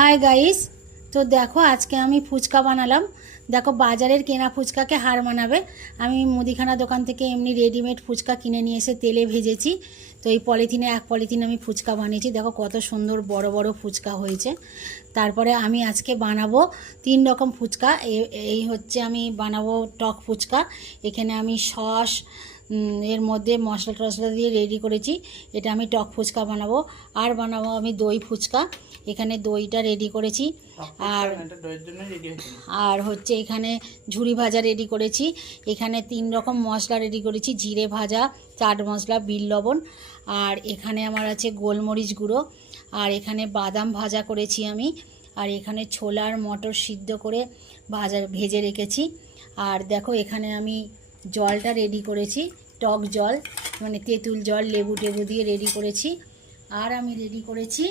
Hi guys, তো দেখো আজকে আমি ফুচকা বানালাম। দেখো বাজারের কেনা ফুচকাকে হার মানাবে। আমি মুদিখানা দোকান থেকে এমনি রেডিমেড ফুচকা কিনে নিয়ে এসে তেলে ভেজেছি। তো এই পলিথিনে এক পলিথিন আমি ফুচকা বানিয়েছি। দেখো কত সুন্দর বড় বড় ফুচকা হয়েছে। তারপরে আমি আজকে বানাবো 3 রকম ফুচকা। এই হচ্ছে আমি বানাবো টক ফুচকা। এখানে আমি সস এর মধ্যে মশলা টশলা দিয়ে রেডি করেছি। এটা আমি টক ফুচকা বানাবো। আর বানাবো আমি দই ফুচকা। এখানে দইটা রেডি করেছি। আর হচ্ছে এখানে ঝুরি ভাজা রেডি করেছি। এখানে 3 রকম মশলা রেডি করেছি, জিরে ভাজা, চাট মশলা, বিট লবণ। আর এখানে আমার আছে গোলমরিচ গুঁড়ো। আর এখানে বাদাম ভাজা করেছি আমি। আর এখানে ছোলার মটর সিদ্ধ করে ভেজে রেখেছি। আর দেখো এখানে আমি জলটা রেডি করেছি, টক জল মানে তেঁতুল জল, লেবু টেবু দিয়ে রেডি করেছি। আর আমি রেডি করেছি